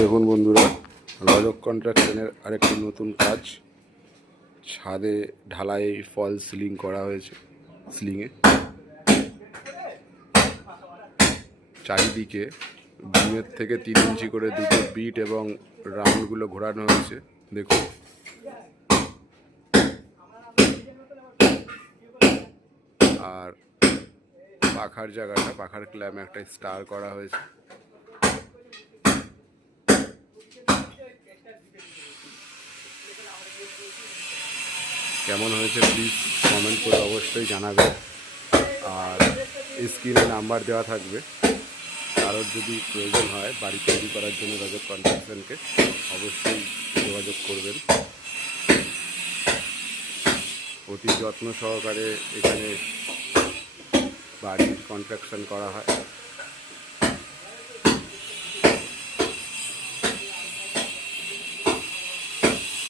দেখুন বন্ধুরা, রজক কন্ট্রাকশনের আরেকটি নতুন কাজ। ছাদে ঢালাই ফল সিলিং করা হয়েছে। সিলিংয়ে চারিদিকে বিমের থেকে 3 ইঞ্চি করে দুটো বিট এবং রাউন্ডগুলো ঘোরানো হয়েছে। দেখুন, আর পাখার জায়গাটা, পাখার ক্ল্যামে একটা স্টার করা হয়েছে। কেমন হয়েছে প্লিজ কমেন্ট করে অবশ্যই জানাবেন। আর স্ক্রিনে নাম্বার দেওয়া থাকবে, কারোর যদি প্রয়োজন হয় বাড়ি তৈরি করার জন্য রজক কনস্ট্রাকশনকে অবশ্যই যোগাযোগ করবেন। অতি যত্ন সহকারে এখানে বাড়ির কনস্ট্রাকশন করা হয়।